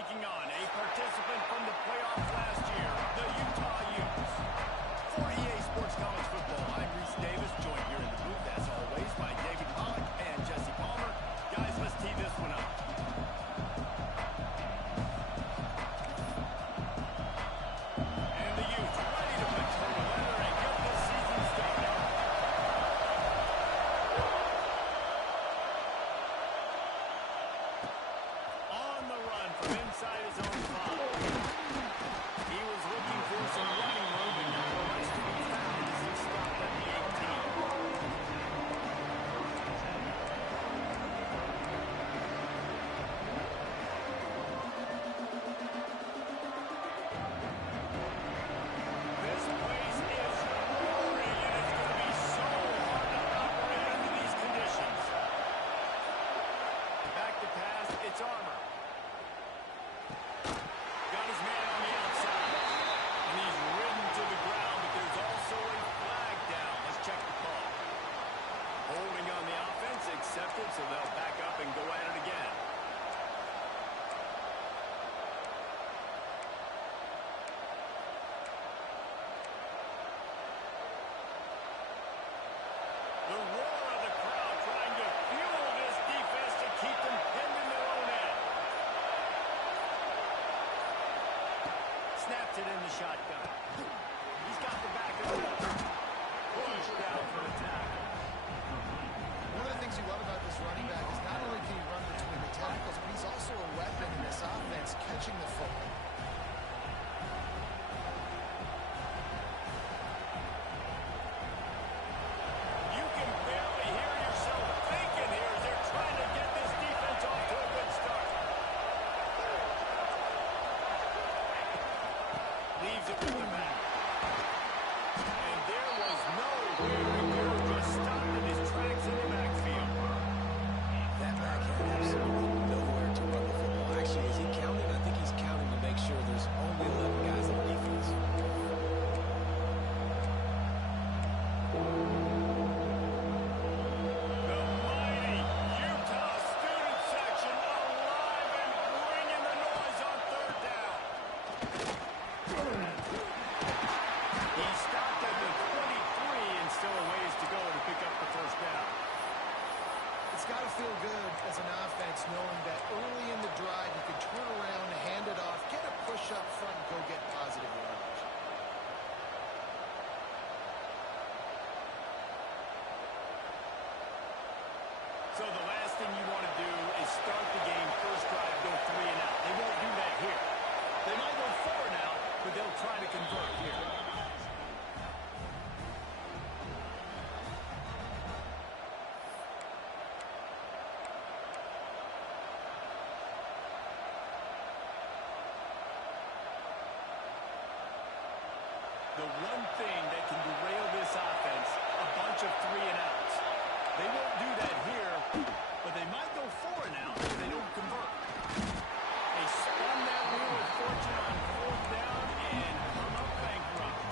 taking on a participant from the playoffs last year, the Utah Utes. For EA Sports College Football, I'm Reese Davis, joined here in the booth, as always, by David Pollack and Jesse Palmer. Guys, let's tee this one up. And the Utes ready to put toe to leather and get this season started. On the run from inside his own 5. He was looking for some running room, and not much to be found as he stopped at the 18. This place is roaring, and it's going to be so hard to operate under these conditions. Back to pass, it's Armour. Got his man on the outside. And he's ridden to the ground, but there's also a flag down. Let's check the call. Holding on the offense, accepted, so they'll back up and go at it again. The roar of the crowd trying to fuel this defense to keep them pinned in their own end. Snaps it in the shotgun. He's got the back of it. Pushed down for the tackle. One of the things you love about this running back is not only can he run between the tackles, but he's also a weapon in this offense, catching the football. You can barely hear yourself thinking here as they're trying to get this defense off to a good start. Leaves it with the back. And there was nowhere to go. Just stopped in his tracks in the backfield. That back had absolutely nowhere to run the football. Actually, is he counting? I think he's counting to make sure there's only 11 guys on defense. The mighty Utah student section alive and bringing the noise on third down. He stopped at the 23 and still a ways to go to pick up the first down. It's got to feel good as an offense knowing that early in the drive you can turn around, hand it off, get a push up front, and go get positive yardage. So the last thing you want to do is start the game, first drive, go 3 and out. They won't do that here. They might go 4 and out, but they'll try to convert here. The one thing that can derail this offense, a bunch of 3 and outs. They won't do that here, but they might go 4 and out if they don't convert. They spun that wheel of fortune on 4th down and come up bankrupt.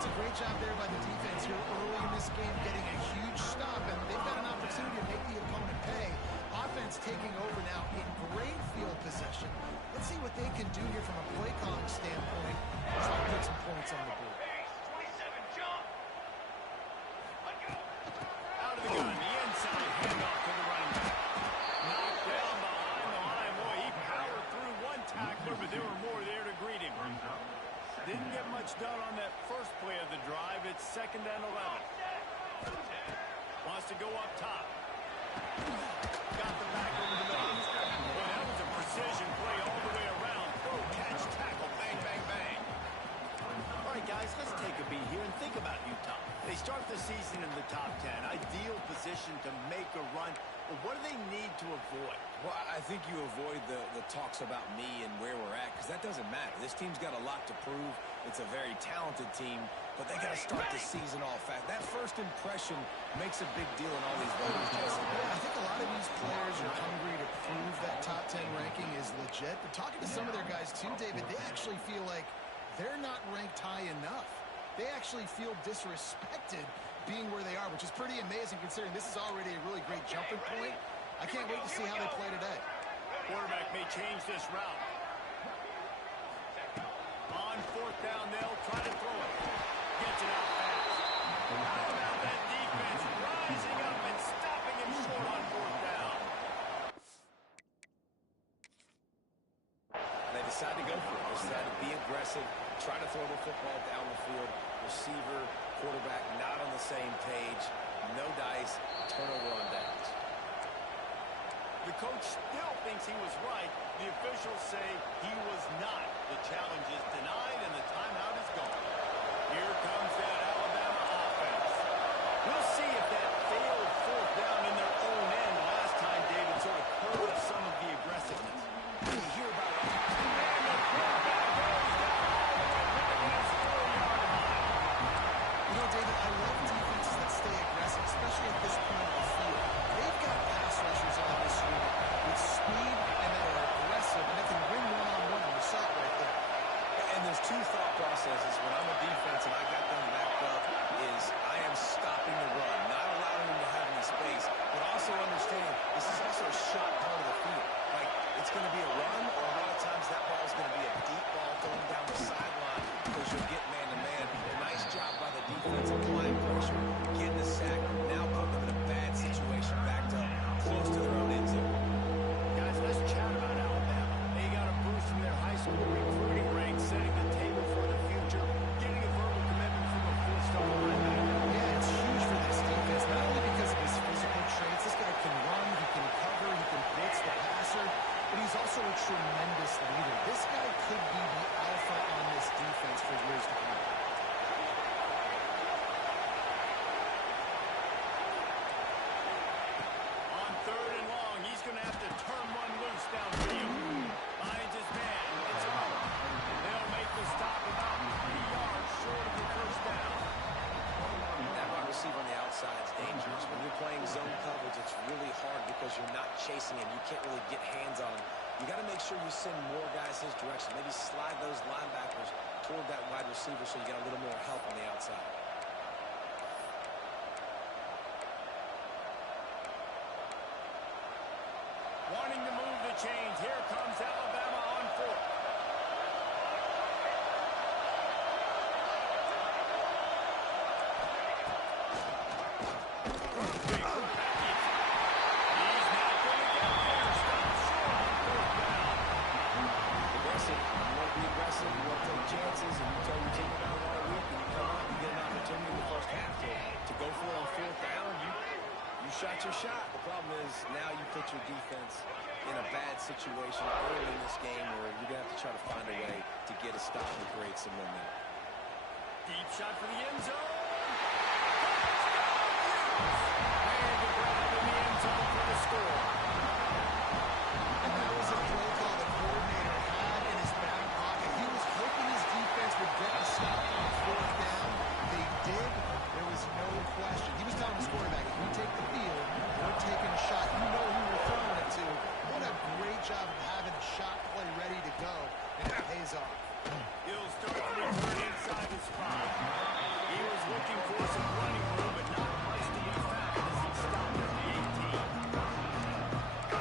It's a great job there by the defense here early in this game, getting a huge stop, and they've got an opportunity to make the opponent pay. Offense taking over now in great field possession. Let's see what they can do here from a play calling standpoint as they put some points on the board. Out of the gun, the inside handoff to the running back. Knocked down behind the line. Boy, he powered through one tackler, but there were more there to greet him. Didn't get much done on that first play of the drive. It's 2nd and 11. Wants to go up top. Got the back over the middle. Well, that was a precision play all the way around. Throw, catch, tackle, bang, bang, bang. All right, guys, let's take a beat here and think about Utah. They start the season in the top 10. Ideal position to make a run. But what do they need to avoid? Well, I think you avoid the talks about me and where we're at, because that doesn't matter. This team's got a lot to prove. It's a very talented team, but they got to start the season off fast. That first impression makes a big deal in all these voters, Jesse. Yeah, I think a lot of these players are hungry to prove that top 10 ranking is legit. But talking to some of their guys too, David, they actually feel like they're not ranked high enough. They actually feel disrespected being where they are, which is pretty amazing considering this is already a really great jumping point. I can't wait to see how they play today. Quarterback may change this route. On fourth down, they'll try to throw it. Gets it out fast. How about that defense rising up and stopping him short on fourth down? They decide to go for it. They decide to be aggressive, try to throw the football down the field. Receiver, quarterback not on the same page. No dice, turnover on downs. The coach still thinks he was right. The officials say he was not. The challenge is denied and the timeout is gone. Here comes that Alabama offense. We'll see if that failed fourth down in their own end last time, David, sort of curbed some of the aggressiveness. You hear about it. And the quarterback goes down all the way back in his 4-yard line. You know, David, I love defenses that stay aggressive, especially at this point of the field. They've got pass rushers on this unit with speed and that are aggressive, and they can win one-on-one, and you saw it right there. And there's two thought processes when I'm a defense and I got them backed up is I am stopping the run, not allowing them to have any space, but also understand this is also a shot part of the field. Like, it's going to be a run, or a lot of times that ball is going to be a deep ball thrown down the sideline because you'll get man-to-man. Nice job by the defense applying pressure, getting the sack, now putting them in a bad situation, backed up, close to their own end zone. Guys, let's chat about Alabama. They got a boost from their high school recruiting ranks, setting the table for the future, getting a verbal commitment from a four-star linebacker. Yeah, it's huge for this defense, not only because of his physical traits. This guy can run, he can cover, he can blitz the passer, but he's also a tremendous leader. This guy could be the alpha on this defense for years to come. On third and long, he's going to have to turn one loose downfield. Finds his man. It's over. They'll make the stop about 3 yards short of the first down. That wide receiver on the outside is dangerous. When you're playing zone coverage, it's really hard because you're not chasing him. You can't really get hands on him. You got to make sure you send more guys his direction. Maybe slide those linebackers toward that wide receiver so you get a little more help on the outside. Wanting to move the chains. Here comes Alabama on fourth. Big package. He's not going to get there. Stop short on fourth down. Aggressive. You want to be aggressive. You want to take chances. And you tell your team about it all week. And you come out and get an opportunity in the first half to go for it on fourth down. You shot your shot. The problem is now you put your defense in a bad situation early in this game where you're going to have to try to find a way to get a stop and create some momentum. Deep shot for the end zone. And the grab in the end zone for the score. And that was a play call the coordinator had in his back pocket. He was hoping his defense would get the stop on fourth down. They did. There was no question. He was telling his quarterback, if we take the field, we're taking a shot. You know who we're throwing it to. What a great job of having a shot play ready to go, and it pays off. He'll start to return inside the spot. He was looking for some running room, but not much to be found as he stopped at the 18.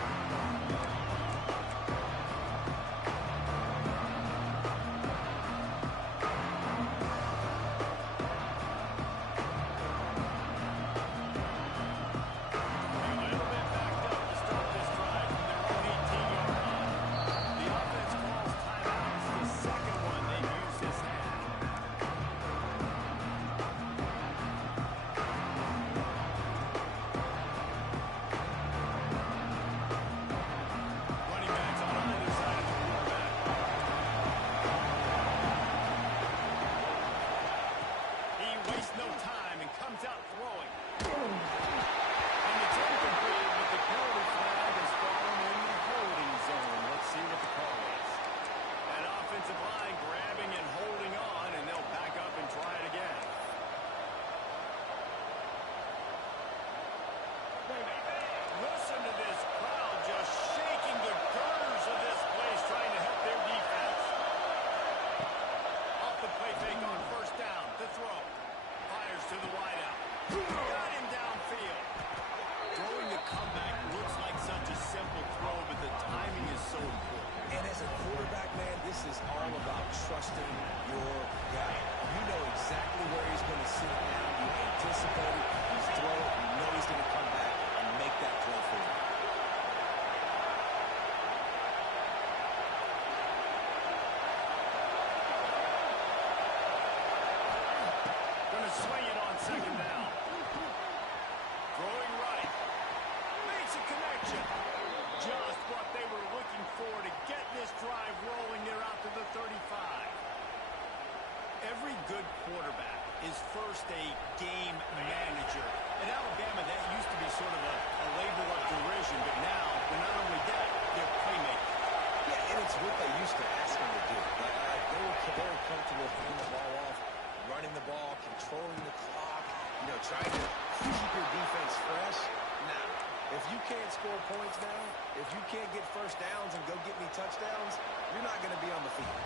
is first a game manager. In Alabama, that used to be sort of a label of derision, but now they're not only that, they're playmakers. Yeah, and it's what they used to ask them to do. They were very comfortable handing the ball off, running the ball, controlling the clock, trying to keep your defense fresh. Now, if you can't score points now, if you can't get first downs and go get me touchdowns, you're not going to be on the field.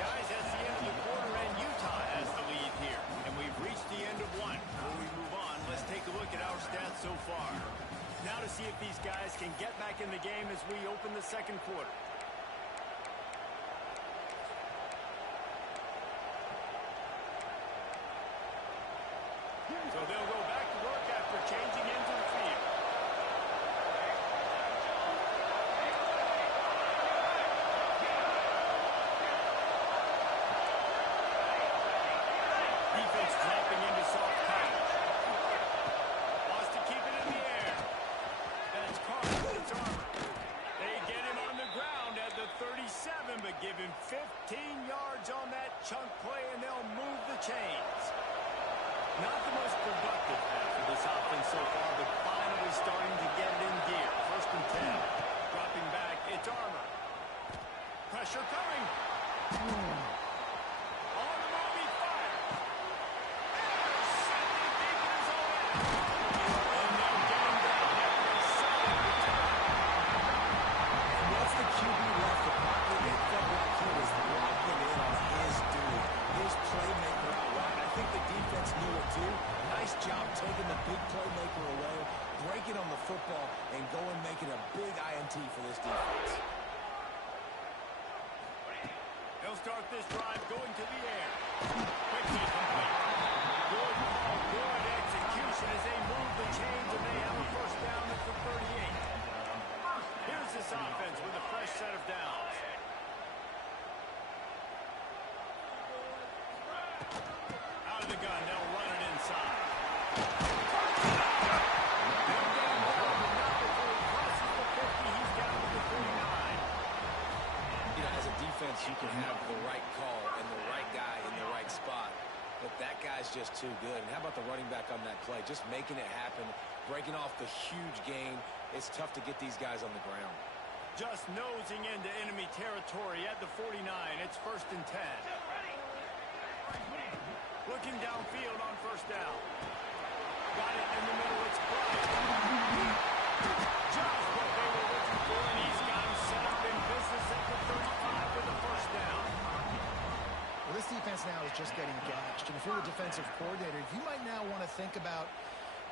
Guys, that's the end of the quarter, and Utah has the lead here. And we've reached the end of one. Before we move on, let's take a look at our stats so far. Now to see if these guys can get back in the game as we open the second quarter. So they'll go back to work after changing into the field. Defense dropping into soft coverage. Wants to keep it in the air. That's Carter. It's Armour. They get him on the ground at the 37, but give him 15 yards on that chunk play, and they'll move the chains. Not the most productive half of this offense so far, but finally starting to get it in gear. First and 10. Dropping back, it's Armour. Pressure coming. On the move, he fires. Intercepted deep in his own end. And they'll get him down after a solid return. And once the QB left the pocket, it felt like he was locking in on his dude, his playmaker out wide. I think the defense knew it too. Nice job taking the big playmaker away, breaking on the football, and going making a big INT for this defense. They'll start this drive going to the air. Quickly complete. Good call, good execution as they move the chains, and they have a first down at the 38. Here's this offense with a fresh set of downs. Out of the gun, they'll run it inside. They'll get him down, but not before he crosses the 50. He's down to the 49. As a defense, you can have the right call and the right guy in the right spot, but that guy's just too good. And how about the running back on that play? Just making it happen, breaking off the huge gain. It's tough to get these guys on the ground. Just nosing into enemy territory at the 49. It's first and 10. Looking downfield on first down. Got it in the middle. It's Bryant. Just what they were looking for, and he's got him set up in business at the 35 with the first down. Well, this defense now is just getting gashed. And if you're the defensive coordinator, you might now want to think about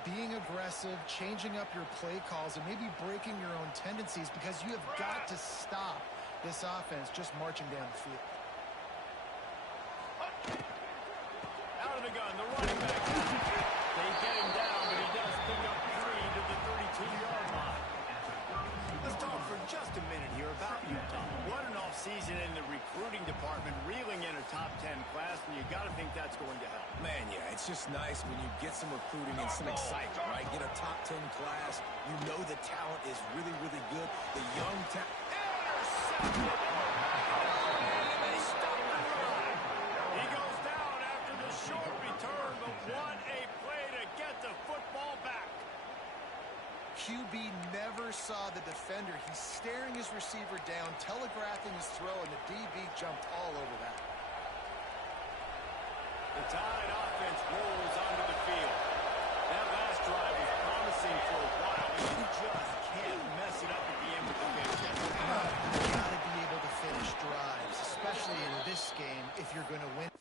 being aggressive, changing up your play calls, and maybe breaking your own tendencies, because you have got to stop this offense just marching down the field. Out of the gun, the running back. They get him down, but he does pick up 3 to the 32-yard line. Let's talk for just a minute here about Utah. What an offseason in the recruiting department, reeling in a top 10 class, and you got to think that's going to help. Man, yeah, it's just nice when you get some recruiting and some excitement, right? Get a top 10 class. You know the talent is really, really good. The young talent. Intercepted! And they stop the drive. He goes down after the short return, but what a play to get the football back. QB never saw the defender. He's staring his receiver down, telegraphing his throw, and the DB jumped all over that. The Tide offense rolls onto the field. That last drive was promising for a while, but you just can't mess it up at the end with the big hit. You've got to be able to finish drives, especially in this game, if you're going to win.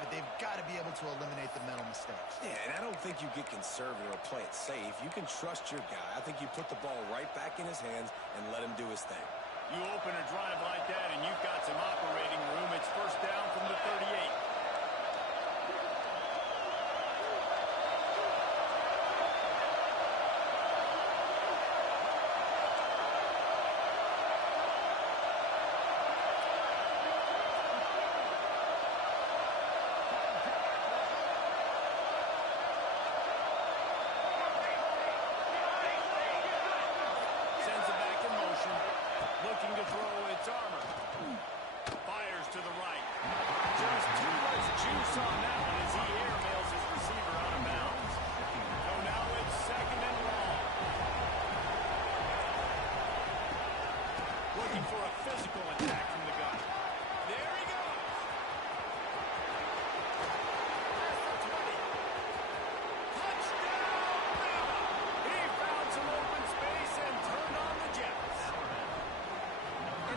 But they've got to be able to eliminate the mental mistakes. Yeah, and I don't think you get conservative or play it safe. You can trust your guy. I think you put the ball right back in his hands and let him do his thing. You open a drive like that and you've got some operating room. It's first down from the 38. Looking to throw its armor. Fires to the right. Just too much juice on that one as he airmails his receiver out of bounds. So now it's second and long. Looking for a physical attack from the gun. There he goes. That's the 20. Touchdown! He found some open space and turned on the Jets.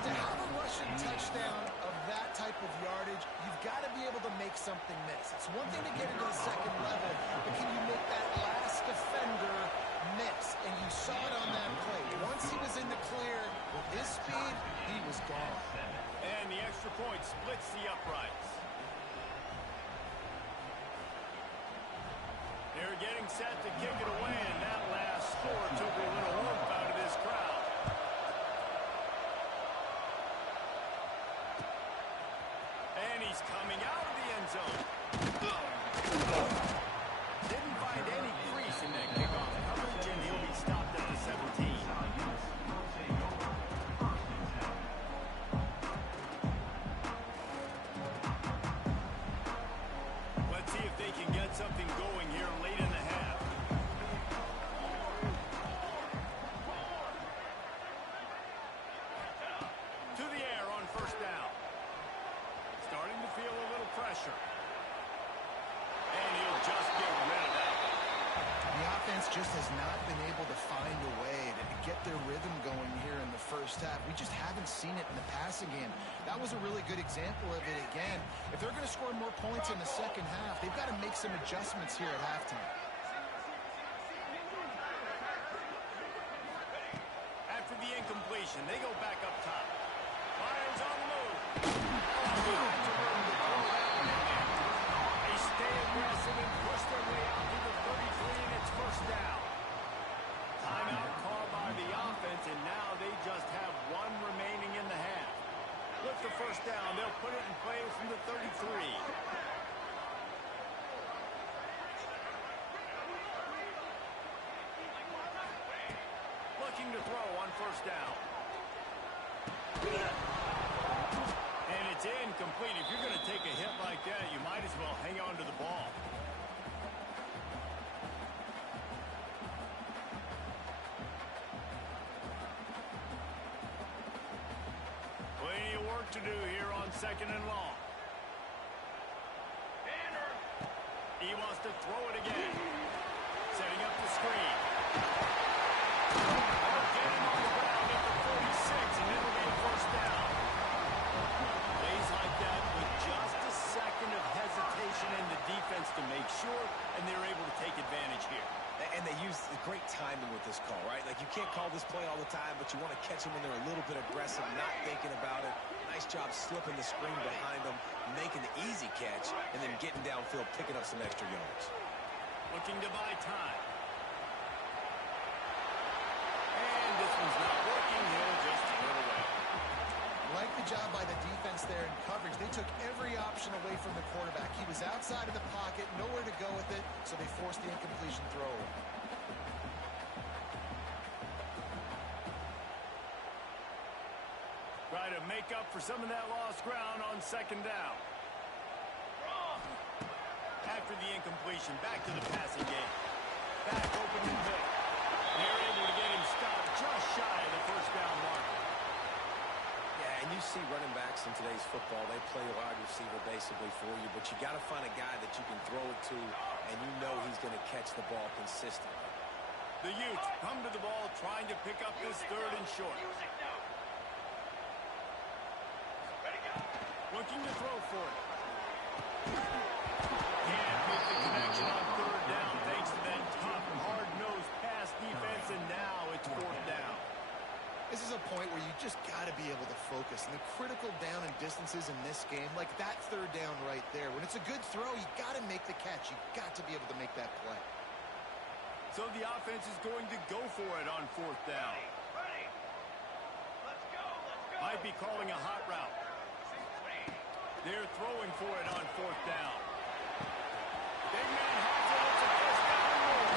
To have a rushing touchdown of that type of yardage, you've got to be able to make something miss. It's one thing to get into the second level, but can you make that last defender miss? And you saw it on that play. Once he was in the clear, with his speed, he was gone. And the extra point splits the uprights. They're getting set to kick it away, and that last score took a little oomph out of this crowd. He's coming out of the end zone. Didn't find any crease in that kickoff coverage, and he'll be stopped at the 17. Let's see if they can get something going here late in the half. To the air on first down. Starting to feel a little pressure. And he'll just get rid of that. The offense just has not been able to find a way to get their rhythm going here in the first half. We just haven't seen it in the passing game. That was a really good example of it again. If they're going to score more points in the second half, they've got to make some adjustments here at halftime. After the incompletion, they go back up top. Lions on the move. They stay aggressive and push their way out to the 33, and it's first down. Timeout called by the offense, and now they just have one remaining in the half. With the first down, they'll put it in play from the 33. Looking to throw on first down. And it's incomplete. If you're going to take a hit like that, you might as well hang on to the ball. Plenty of work to do here on second and long. He wants to throw it again. Setting up the screen. They'll get him on the ground at the 46, and it'll be a first down. Plays like that with just a second of hesitation in the defense to make sure, and they're able to take advantage here. And they use great timing with this call, right? Like, you can't call this play all the time, but you want to catch them when they're a little bit aggressive, not thinking about it. Nice job slipping the screen behind them, making the easy catch, and then getting downfield, picking up some extra yards. Looking to buy time. And this one's not working. He'll just throw it away. Like the job by the defense there in coverage. They took every option away from the quarterback. He was outside of the pocket, nowhere to go with it, so they forced the incompletion throw away. Try to make up for some of that lost ground on second down. After the incompletion, back to the passing game. Back open and pick. They're able to get him stopped just shy of the first down mark. Yeah, and you see running backs in today's football, they play wide receiver basically for you, but you got to find a guy that you can throw it to, and you know he's going to catch the ball consistently. The Utes come to the ball trying to pick up this third and short. Looking to throw for it. Can't make the connection on third down thanks to that tough, hard-nosed pass defense, and now it's fourth down. This is a point where you just got to be able to focus. And the critical down and distances in this game, like that third down right there, when it's a good throw, you got to make the catch. You got to be able to make that play. So the offense is going to go for it on fourth down. Ready. Let's go. Might be calling a hot route. They're throwing for it on fourth down. Big man has it. It's a first down and more.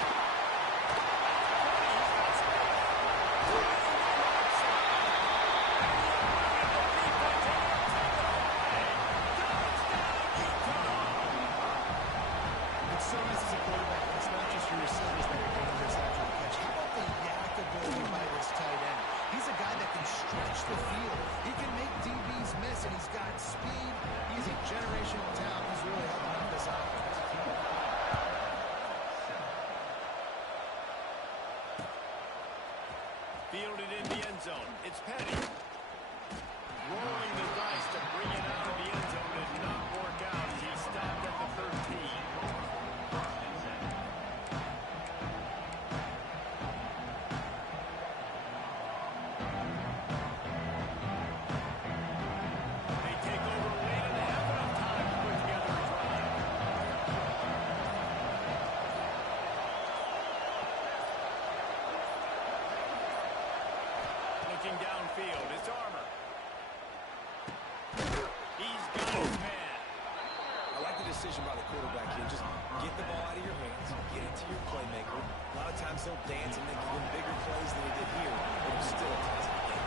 It's so nice as a quarterback. It's not just your receivers that are dangerous after the catch. How about the yak ability by this tight end? He's a guy that can stretch the field. He can make DBs miss, and he's got speed. He's a generational talent. He's really helping out this offense. Fielded in the end zone. It's Petty. Rolling the dice to bring it out of the end zone. Did not work out as he stopped at the 13. They take over late and they have enough time to put together a drive. Looking downfield, it's Armour. He's got his man. I like the decision by the quarterback here. Just get the ball out of your hands, get it to your playmaker. A lot of times he'll dance and make even bigger plays than he did here, but it's still a positive game.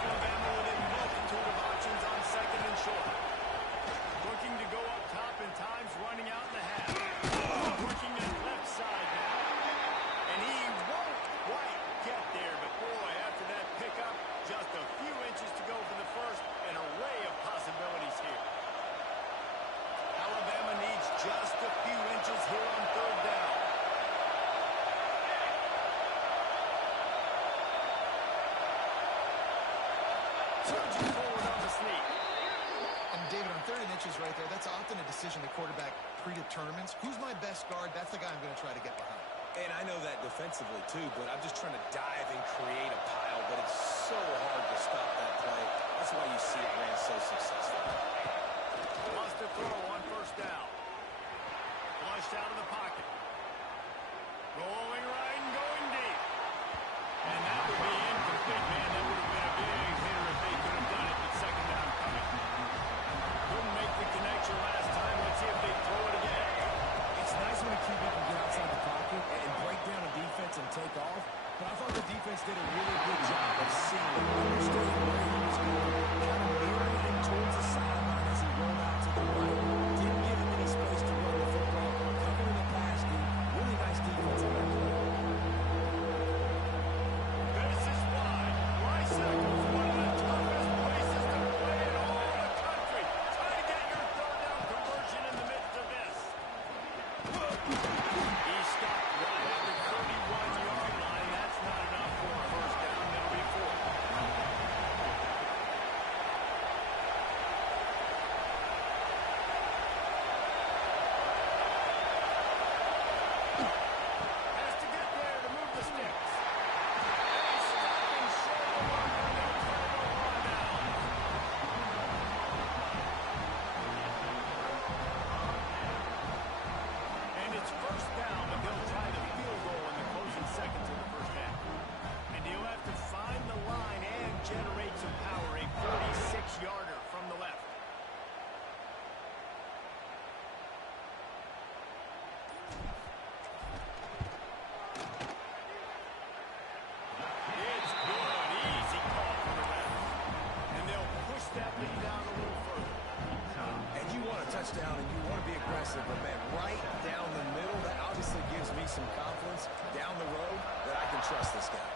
Alabama with a multitude of options on second and short. Looking to go up top in times, running out in the half. Working that left side now. And he won't quite get there, but boy, after that pickup, just a few inches to go for the first. An array of possibilities here. Alabama needs just a few inches here on third down. Surging forward on the sneak. And David, on 30 inches right there, that's often a decision the quarterback predetermines. Who's my best guard? That's the guy I'm going to try to get behind. And I know that defensively too, but I'm just trying to dive and create a pile, but it's so hard to stop that play. That's why you see it ran so successful. Wants to throw on first down. Flushed out of the pocket. Rolling right and going deep. And that would be incomplete, man. That would have been a big hitter if they could have done it with second down coming. Couldn't make the connection last time. Let's see if they throw it again. It's nice when a QB can get outside the pocket and break down a defense and take off, but I thought the defense did a really good job of seeing him, understanding where he was going, kind of mirroring him towards the sideline as he rolled out to the right. Didn't give him any space to run the football, covering the pass deep. Really nice defense on that play. This is why Lysackle's one of the toughest places to play in all the country. Try to get your third down conversion in the midst of this. He stopped right at the 31-yard line. That's not enough for a first down. It'll be fourth. Has to get there to move the sticks. They stop and show the mark, and they'll turn it over on down. And it's first down, but they'll try the field goal in the closing seconds of the first half. And he'll have to find the line and generate some power. A 46-yarder from the left. It's good. Easy call for the ref. And they'll push that lead down a little further. And you want a touchdown and you want to be aggressive, but man, right down the middle, that obviously gives me some confidence down the road that I can trust this guy.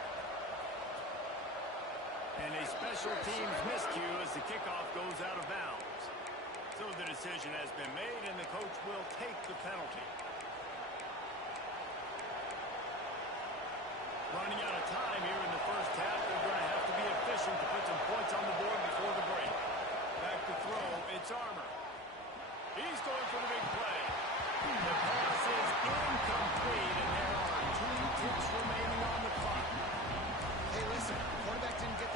And a special teams miscue as the kickoff goes out of bounds. So the decision has been made, and the coach will take the penalty. Running out of time here in the first half. They're going to have to be efficient to put some points on the board before the break. Back to throw. It's Armour. He's going for the big play. The pass is incomplete, and there are 2 ticks remaining on the clock. Hey, listen, quarterback didn't get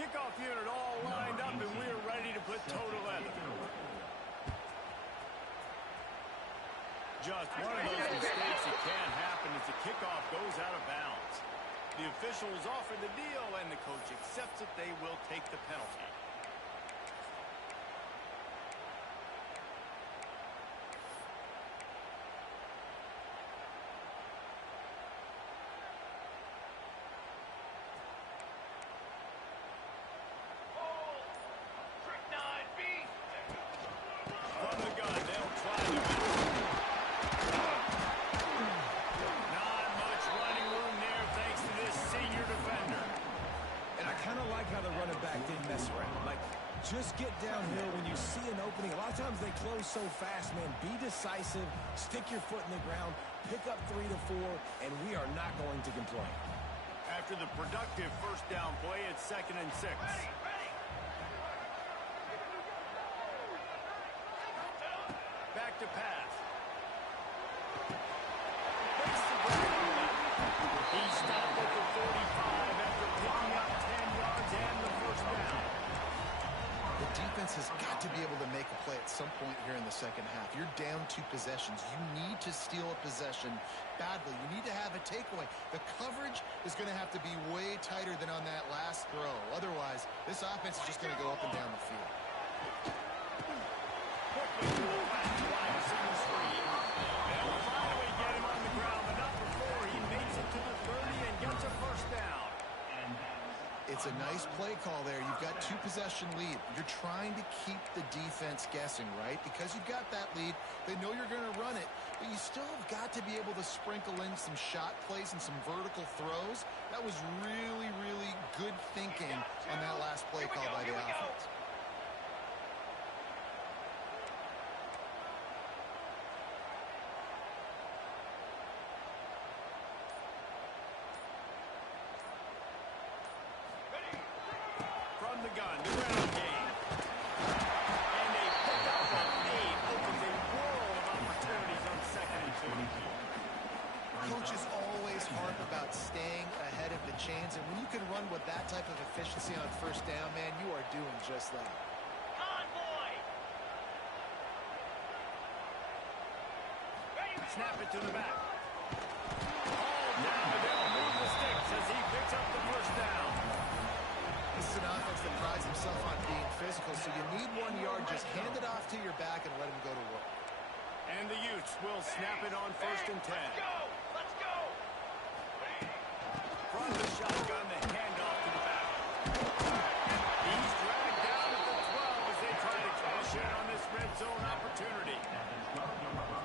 Kickoff unit all lined up, and we're ready to put toe to leather. Just one of those mistakes that can happen as the kickoff goes out of bounds. The officials offer the deal, and the coach accepts it. They will take the penalty. Just get downhill when you see an opening. A lot of times they close so fast, man. Be decisive, stick your foot in the ground, pick up 3 to 4, and we are not going to complain. After the productive first down play, it's 2nd and 6. Back to pass. He's stopped at the 45 after picking up 10 yards and the first down. The defense has got to be able to make a play at some point here in the second half. You're down 2 possessions. You need to steal a possession badly. You need to have a takeaway. The coverage is going to have to be way tighter than on that last throw. Otherwise, this offense is just going to go up and down the field. They'll finally get him on the ground, but not before he makes it to the 30 and gets a first down. It's a nice play call there. You've got 2 possession lead. You're trying to keep the defense guessing, right? Because you've got that lead. They know you're going to run it, but you still have got to be able to sprinkle in some shot plays and some vertical throws. That was really, really good thinking on that last play call by the offense. The gun, the ground game. And a pickup of 8 opens a world of opportunities on 2nd and 2. Coaches always harp about staying ahead of the chains, and when you can run with that type of efficiency on first down, man, you are doing just that. Convoy! Snap it to the back. All down, and they'll move the sticks as he picks up the first down. This is an offense that prides himself on being physical, so you need 1 yard. Just hand it off to your back and let him go to work. And the Utes will snap it on 1st and 10. Let's go! From the shotgun, the handoff to the back. He's dragged down at the 12 as they try to cash in on this red zone opportunity.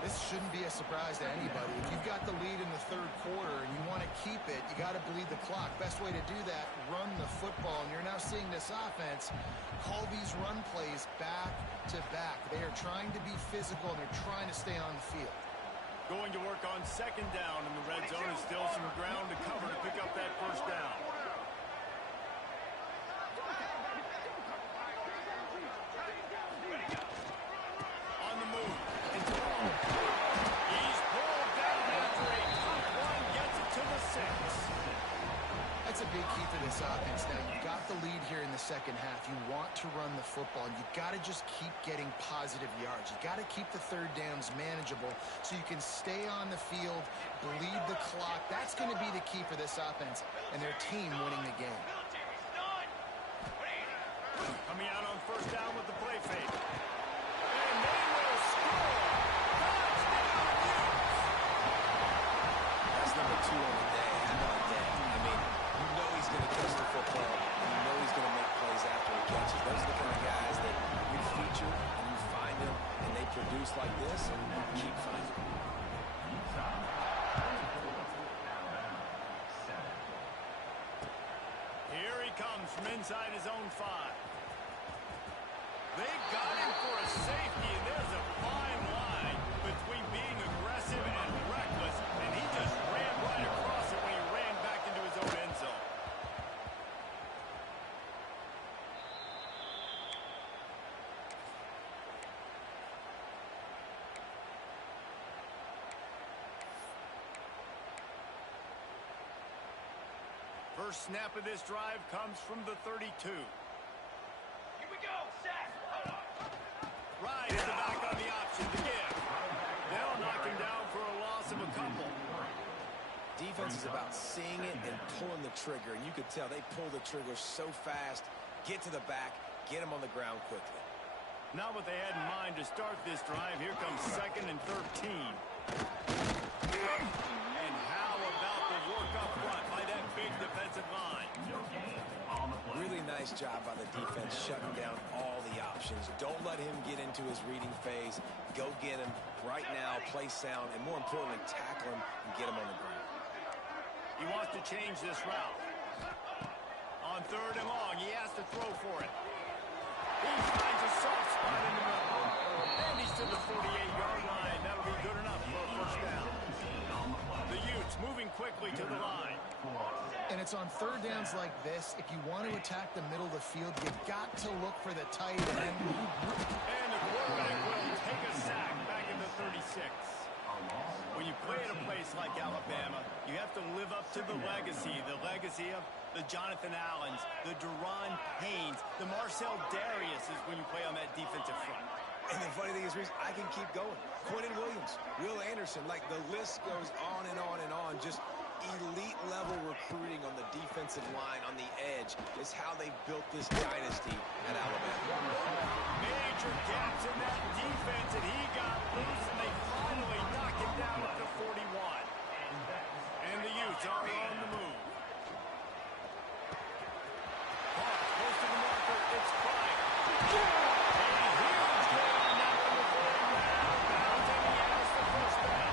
This shouldn't be a surprise to anybody. If you've got the lead in the 3rd quarter and you want to keep it, you got to bleed the clock. Best way to do that, run the football. And you're now seeing this offense call these run plays back to back. They are trying to be physical and they're trying to stay on the field. Going to work on 2nd down in the red zone is still some ground to cover to pick up that first down. On the move. He's pulled down after a tough one, gets it to the 6. That's a big key for this offense. Now, you've got the lead here in the second half. You want to run the football. You've got to just keep getting positive yards. You've got to keep the 3rd downs manageable so you can stay on the field, bleed the clock. That's going to be the key for this offense and their team winning the game. Coming out on 1st down with the play fake. And they will score! Touchdown, Utes! That's number 2 on the day. How about that? I mean, you know he's going to catch the football, and you know he's going to make plays after he catches. Those are the kind of guys that we feature, and you find them, and they produce like this, and you keep finding them. Here he comes from inside his own 5. They got him for a safety, and there's a fine line between being aggressive and reckless, and he just ran right across it when he ran back into his own end zone. First snap of this drive comes from the 32. Here we go, set. Rides the back on the option to give. They'll knock him down for a loss of a couple. Defense is about seeing it and pulling the trigger, and you could tell they pull the trigger so fast, get to the back, get him on the ground quickly. Not what they had in mind to start this drive. Here comes 2nd and 13. And how about the work up front by that big defensive line? Really nice job by the defense shutting down all the options. Don't let him get into his reading phase. Go get him right now, play sound, and more importantly, tackle him and get him on the ground. He wants to change this route. On 3rd and long, he has to throw for it. He finds a soft spot in the middle. And he's to the 48-yard line. That'll be good enough for a first down. The Utes moving quickly to the line. And it's on 3rd downs like this. If you want to attack the middle of the field, you've got to look for the tight end. And the quarterback will take a sack back in the 36. When you play at a place like Alabama, you have to live up to the legacy of the Jonathan Allens, the Deron Paynes, the Marcel Dariuses when you play on that defensive front. And the funny thing is, Reese, I can keep going. Quentin Williams, Will Anderson, like the list goes on and on and on. Just elite level recruiting on the defensive line, on the edge, is how they built this dynasty at Alabama. Major gaps in that defense, and he got loose, and they finally knock him down at the 41. And the Utes are on the move. Hawk close to the marker. It's Bryant. A huge gain on that one before he ran out of bounds, and he has the first down.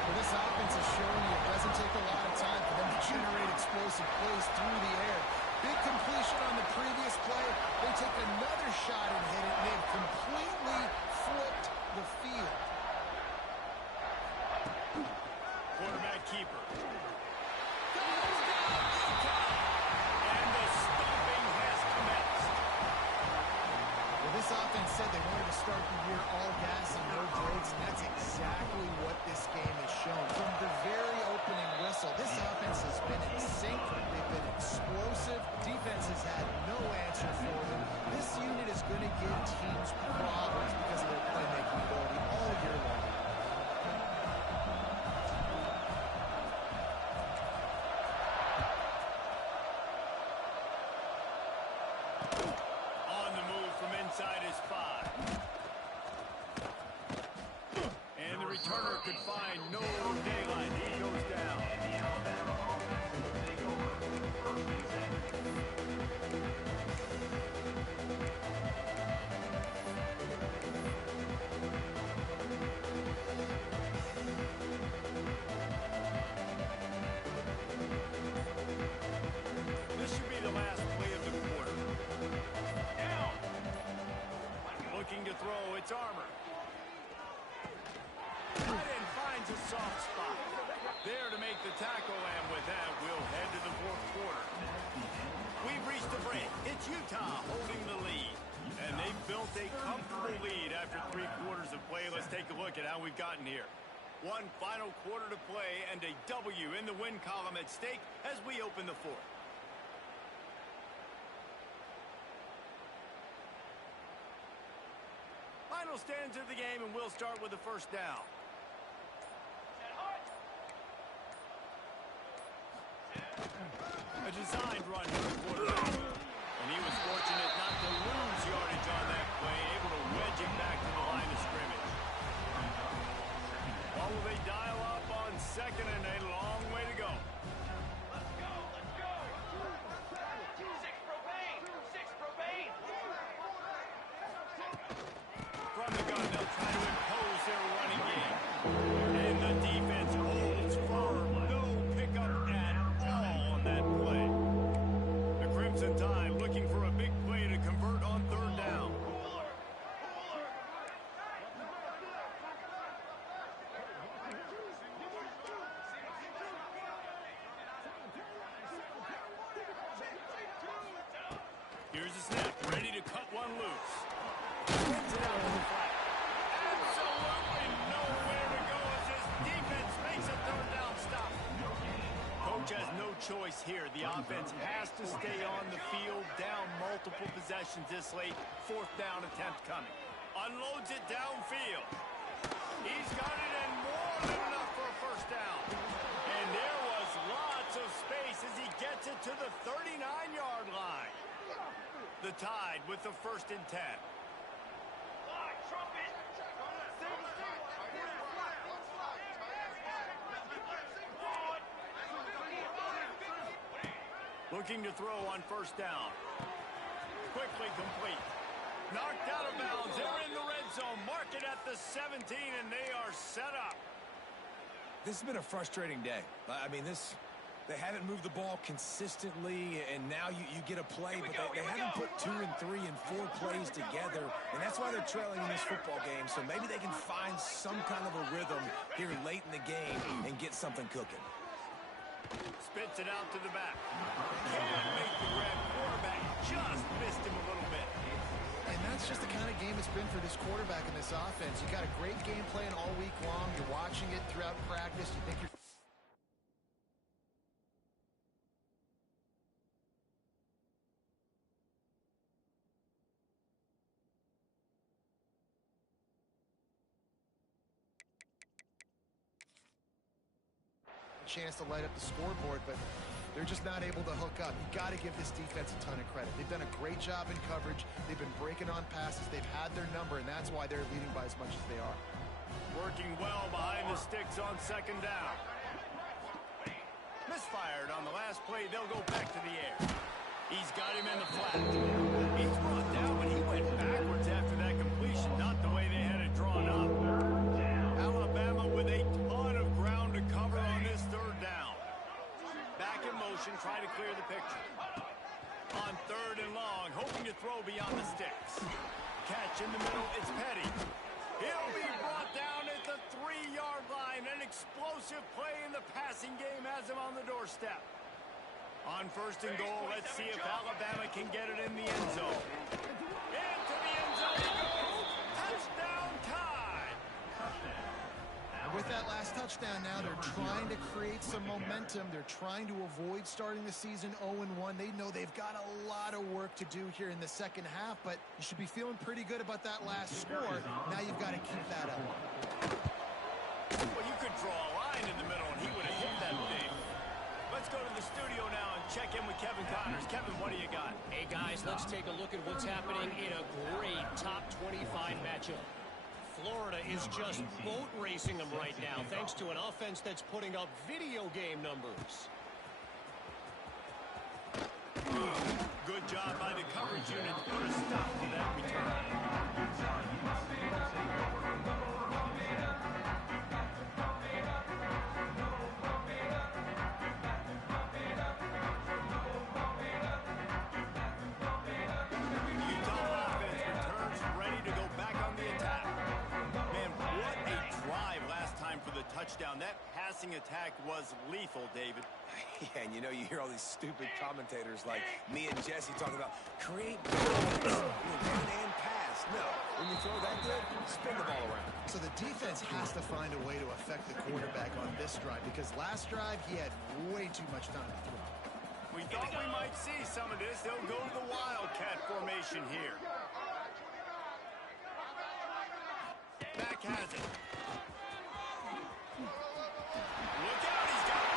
Well, this offense is showing you it doesn't take a lot of time for them to generate explosive plays through the air. Big completion on the previous play. They take another shot and hit it, and they've completely flipped the field. Quarterback keeper. Goes down, Utah. And the stomping has commenced. Well, this offense said they wanted to start the year all gas and no brakes, and that's exactly what this game has shown. From the very opening whistle, this offense has been in sync. They've been explosive. Defense has had no answer for them. This unit is going to give teams problems because of their playmaking ability all year long. On the move from inside his 5. And the returner could find no daylight. He goes down. This should be the last play of the quarter. Down. Looking to throw. It's Armour. Tight end finds a soft spot. There to make the tackle, and with that, we'll head to the 4th quarter. We've reached the break. It's Utah holding the lead. And they've built a comfortable lead after 3 quarters of play. Let's take a look at how we've gotten here. One final quarter to play and a W in the win column at stake as we open the 4th. Final stands of the game, and we'll start with the first down. A designed run for the quarterback. And he was fortunate not to lose yardage on that play, able to wedge it back to the line of scrimmage. What will they dial up on 2nd and a long way to go? Let's go, let's go. 6 Propane, 6 Propane. From the gun, they'll try to impose their running game. And the defense holds firm. No pickup at all on that play. The this here. The offense has to stay on the field, down multiple possessions this late. Fourth down attempt coming. Unloads it downfield. He's got it and more than enough for a first down. And there was lots of space as he gets it to the 39-yard line. The Tide with the 1st and 10. Trumpet. Looking to throw on 1st down. Quickly complete. Knocked out of bounds. They're in the red zone. Mark it at the 17, and they are set up. This has been a frustrating day. I mean, they haven't moved the ball consistently, and now you get a play, but they haven't put 2 and 3 and 4 plays together, and that's why they're trailing in this football game. So maybe they can find some kind of a rhythm here late in the game and get something cooking. Spits it out to the back. Can't make the grab. Quarterback just missed him a little bit. And that's just the kind of game it's been for this quarterback in this offense. You got a great game plan all week long. You're watching it throughout practice. You think you're chance to light up the scoreboard, but they're just not able to hook up. You got to give this defense a ton of credit. They've done a great job in coverage. They've been breaking on passes. They've had their number, and that's why they're leading by as much as they are. Working well behind the sticks on 2nd down. Misfired on the last play. They'll go back to the air. He's got him in the flat. He's brought down, but he went backwards after that completion, not the way they had it drawn up. Alabama with a ton of ground to cover on this 3rd down. Back in motion, try to clear the picture. On 3rd and long, hoping to throw beyond the sticks. Catch in the middle, it's Petty. He'll be brought down at the 3-yard line. An explosive play in the passing game has him on the doorstep. On 1st and goal, let's see if Alabama can get it in the end zone. Into the end zone he goes. Touchdown Tide. With that last touchdown now, they're trying to create some momentum. They're trying to avoid starting the season 0-1. They know they've got a lot of work to do here in the second half, but you should be feeling pretty good about that last score. Now you've got to keep that up. Well, you could draw a line in the middle, and he would have hit that thing. Let's go to the studio now and check in with Kevin Connors. Kevin, what do you got? Hey, guys, let's take a look at what's happening in a great top 25 matchup. Florida is just boat racing them right now, thanks to an offense that's putting up video game numbers. Good job by the coverage unit to put a stop to that return. Touchdown. That passing attack was lethal, David. Yeah, and you hear all these stupid commentators like me and Jesse talking about create run and pass. No, when you throw that good, spin the ball around. So the defense has to find a way to affect the quarterback on this drive, because last drive he had way too much time to throw. We thought we might see some of this. They'll go to the Wildcat formation here. Back has it. Look out, he's got it.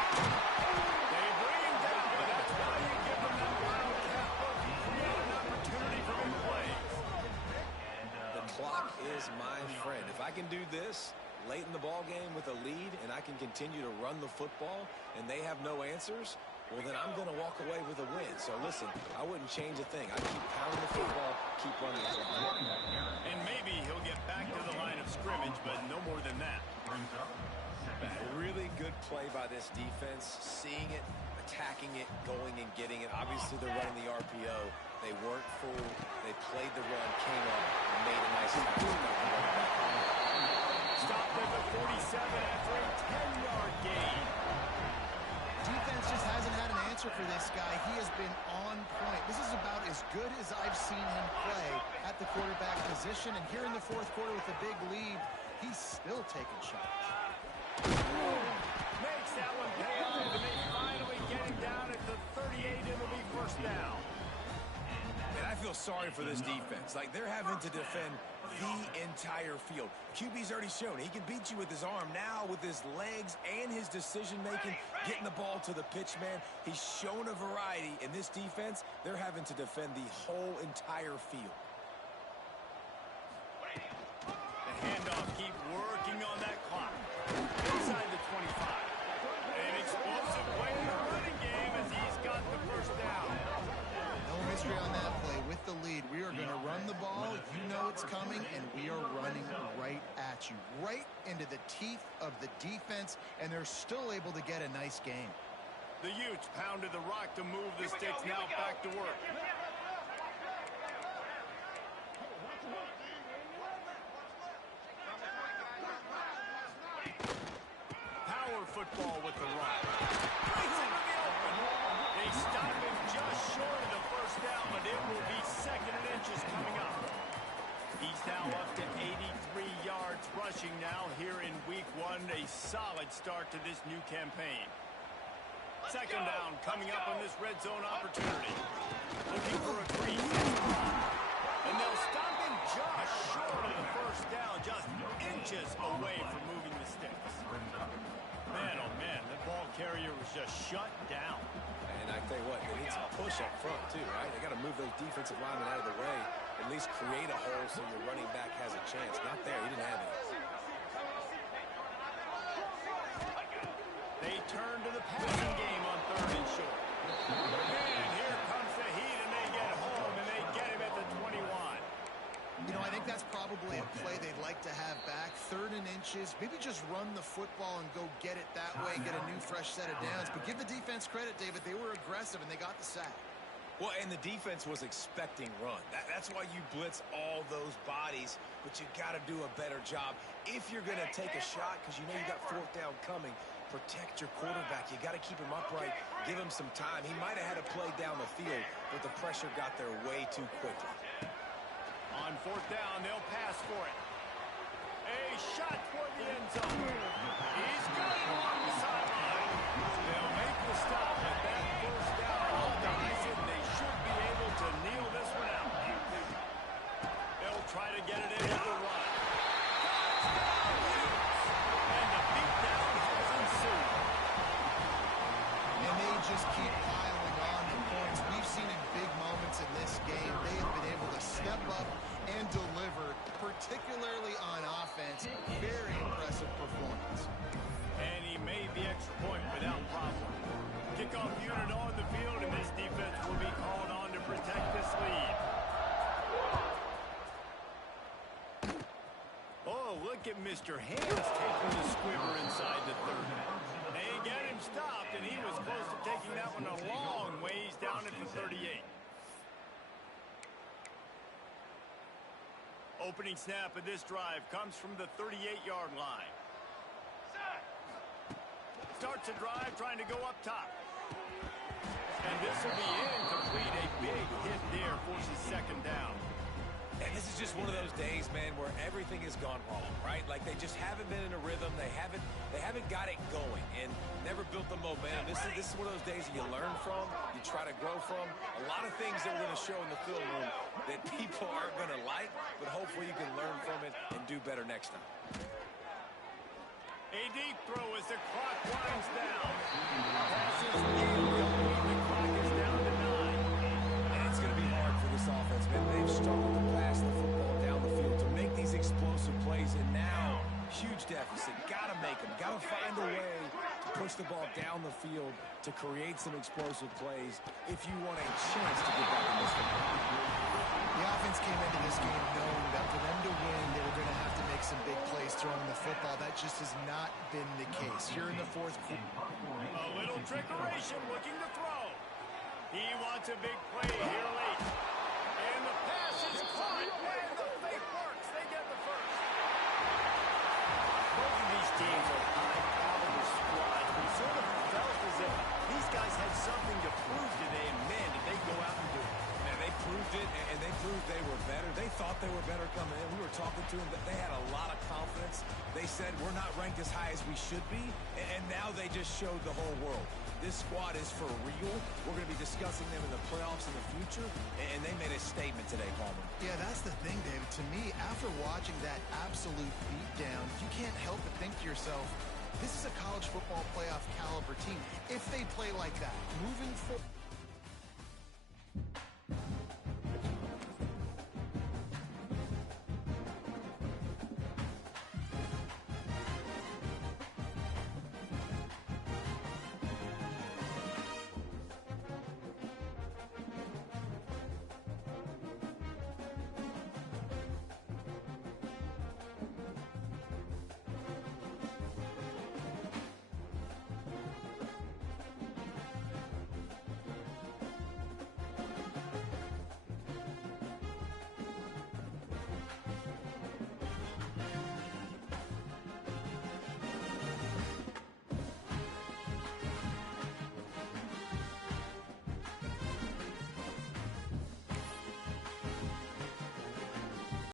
They bring him down, but that's why you give him that Wildcat look. You create an opportunity for big plays. The clock is my friend. If I can do this late in the ball game with a lead and I can continue to run the football and they have no answers, well, then I'm going to walk away with a win. So, listen, I wouldn't change a thing. I keep pounding the football, keep running the football. And maybe he'll get back to the line of scrimmage, but no more than that. A really good play by this defense, seeing it, attacking it, going and getting it. Obviously, they're running the RPO. They weren't fooled. They played the run, came up, and made a nice tackle. Stopped at the 47 after a 10-yard gain. Defense just hasn't had an answer for this guy. He has been on point. This is about as good as I've seen him play at the quarterback position. And here in the fourth quarter with a big lead, he's still taking shots. Makes that one pay off, and they finally get game down at the 38. It'll be first down. And I feel sorry for this defense. Like, they're having to defend the entire field. QB's already shown he can beat you with his arm. Now with his legs and his decision-making, getting the ball to the pitch man, he's shown a variety. In this defense, they're having to defend the whole entire field. The handoff, keep working on that clock. Inside the 25. An explosive play in the running game as he's got the first down. No mystery on that play. With the lead, we are going to run the ball. You know it's coming, and we are running right at you, right into the teeth of the defense, and they're still able to get a nice game. The Utes pounded the rock to move the sticks. Now back to work. Power football with the rock. Breaks into the open. They stop him just short of the first down, but it will be second and inches coming up. He's now up to 83 yards rushing now here in week 1. A solid start to this new campaign. Second down coming up on this red zone opportunity. Looking for a crease. And they'll stop him just short of the first down, just inches away from moving the sticks. Man, oh man, the ball carrier was just shut down. And I tell you what, they need some push up front too, right? They got to move those defensive linemen out of the way, at least create a hole so your running back has a chance. Not there, he didn't have it. They turn to the passing game on 3rd and short. And here comes the heat, and they get home, and they get him at the 21. You know, I think that's probably a play they'd like to have back. 3rd and inches. Maybe just run the football and go get it that way, get a new fresh set of downs. But give the defense credit, David. They were aggressive, and they got the sack. Well, and the defense was expecting run. That's why you blitz all those bodies, but you got to do a better job. If you're going to take a shot, because you know you got 4th down coming, protect your quarterback. You got to keep him upright, give him some time. He might have had a play down the field, but the pressure got there way too quickly. On 4th down, they'll pass for it. A shot toward the end zone. He's got it along the sideline. They'll make the stop at that 1st down on the horizon. They should be able to kneel this one out. They'll try to get it in at the run. And the beatdown has ensued. And they just keep piling on the points. We've seen in big moments in this game, they have been able to step up and deliver, particularly on offense. Very impressive performance. And he made the extra point without problem. Kickoff unit on the field, and this defense will be called on to protect this lead. Oh, look at Mr. Hands taking the squibber inside the 30. They get him stopped, and he was close to taking that one a long ways down at the 38. Opening snap of this drive comes from the 38-yard line. Starts a drive trying to go up top. And this will be incomplete. A big hit there forces 2nd down. And this is just one of those days, man, where everything has gone wrong, right? Like they just haven't been in a rhythm. They haven't got it going and never built the momentum. This is one of those days that you learn from, you try to grow from. A lot of things that we're going to show in the film room that people aren't going to like, but hopefully you can learn from it and do better next time. A deep throw as the clock winds down. Passes incomplete. The clock is down to 9. And it's going to be hard for this offense, man. They've struggled to pass the football down the field to make these explosive plays, and now huge deficit. Got to make them. Got to find a way to push the ball down the field to create some explosive plays if you want a chance to get back in this game. The offense came into this game knowing that for them to win, they were going to have to make some big plays throwing the football. That just has not been the case. Here in the 4th quarter. A little trickeration looking to throw. He wants a big play here late. And the pass is caught. And the fake works. They get the first. Both of these teams are high-caliber squads. We sort of felt as if these guys had something to prove today. And, man, did they go out and do it. Man, they proved it, and they proved they were better. They thought they were better coming in. We were talking to them, but they had a lot of confidence. They said, we're not ranked as high as we should be, and now they just showed the whole world. This squad is for real. We're going to be discussing them in the playoffs in the future, and they made a statement today, Palmer. Yeah, that's the thing, David. To me, after watching that absolute beatdown, you can't help but think to yourself, this is a college football playoff caliber team if they play like that. Moving forward.